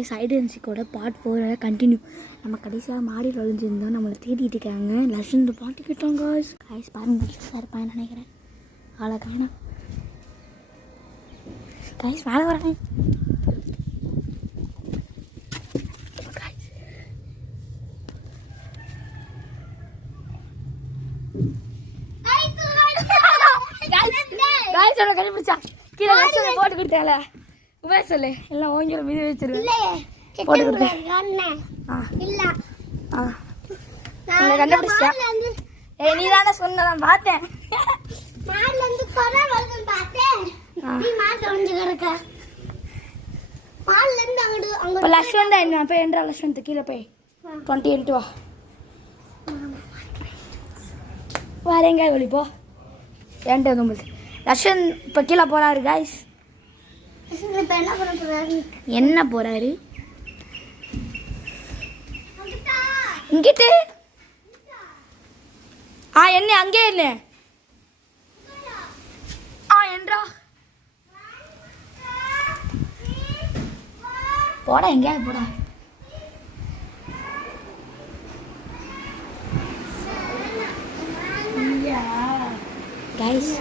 Guys ஐடென்சிக்கோட part 4 continue. நம்ம கடைசியாக மாடியில் ஒழிஞ்சிருந்தோம், நம்மளை தேடிட்டு இருக்காங்க. லட்சம் பாட்டுக்கிட்டோம் கைஸ். கைஸ் பாருங்க, சார் இருப்பான்னு நினைக்கிறேன். ஆளை காணோம் கைஸ். மேலே வரேன் கண்டுபிடிச்சா கீழே லட்சம் போட்டு கொடுத்தால உபேஷ் சொல்லு. எல்லாம் ஓங்கிற மீது வச்சிருவேன் போட்டு கொடுத்தேன். கண்டுபிடிச்சா நீ தானே சொன்ன, நான் பார்த்தேன். லட்சம் தான் என்ன போய் என்றா லட்சத்து கீழே போய் 28 வா வரேங்க ஒளிப்போ ஏன்ட்டு உங்களுக்கு லட்சம் இப்போ கீழே போறாரு கைஸ். என்ன போறாரு இங்கிட்டு? என்ன அங்கே என்ன என்றா போடா, எங்கேயாவது போடா. கைஸ்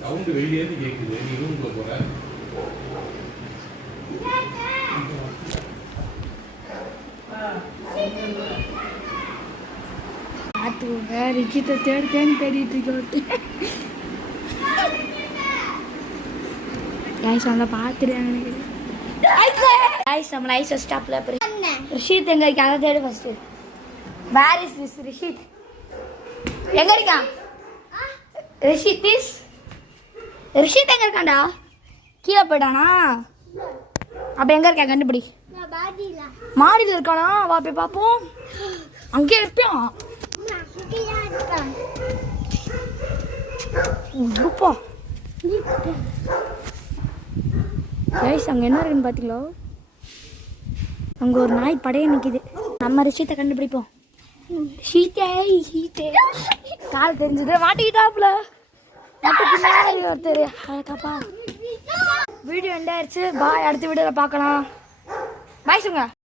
சவுண்ட் வெளியே இருந்து கேக்குது. நீ ரூம்ல போற ரிச்சித்தை தேடித்தேன்னு தேடிட்டு இருக்கோட்டு நல்லா பார்த்துருக்காங்க நினைக்கிறேன். நம்ம ஐஸ் ஸ்டாப்ல ரிஷித் எங்க இருக்கா அதை தேடு first. Where is this Rishith? எங்க இருக்கான் ரிஷித்? ரிஷித் எங்க இருக்காண்டா? கீழே போயிட்டானா? அப்ப எங்க இருக்கா கண்டுபிடி. மாடியில் இருக்கானா? வா போய் பார்ப்போம். அங்கே இருப்பான். அங்க என்ன இருக்குன்னு பாத்தீங்களா? அங்க ஒரு நாய் படைய நிக்குது. நம்ம ரிஷித்தை கண்டுபிடிப்போம். ஷீத்தே கால் தெரிஞ்சது மாட்டிக்கிட்டாப்ல. ஒருத்தர் வீடியோ எண்டாயிருச்சு. பாய், அடுத்த வீடியோல பார்க்கலாம். பாய் சொல்லுங்க.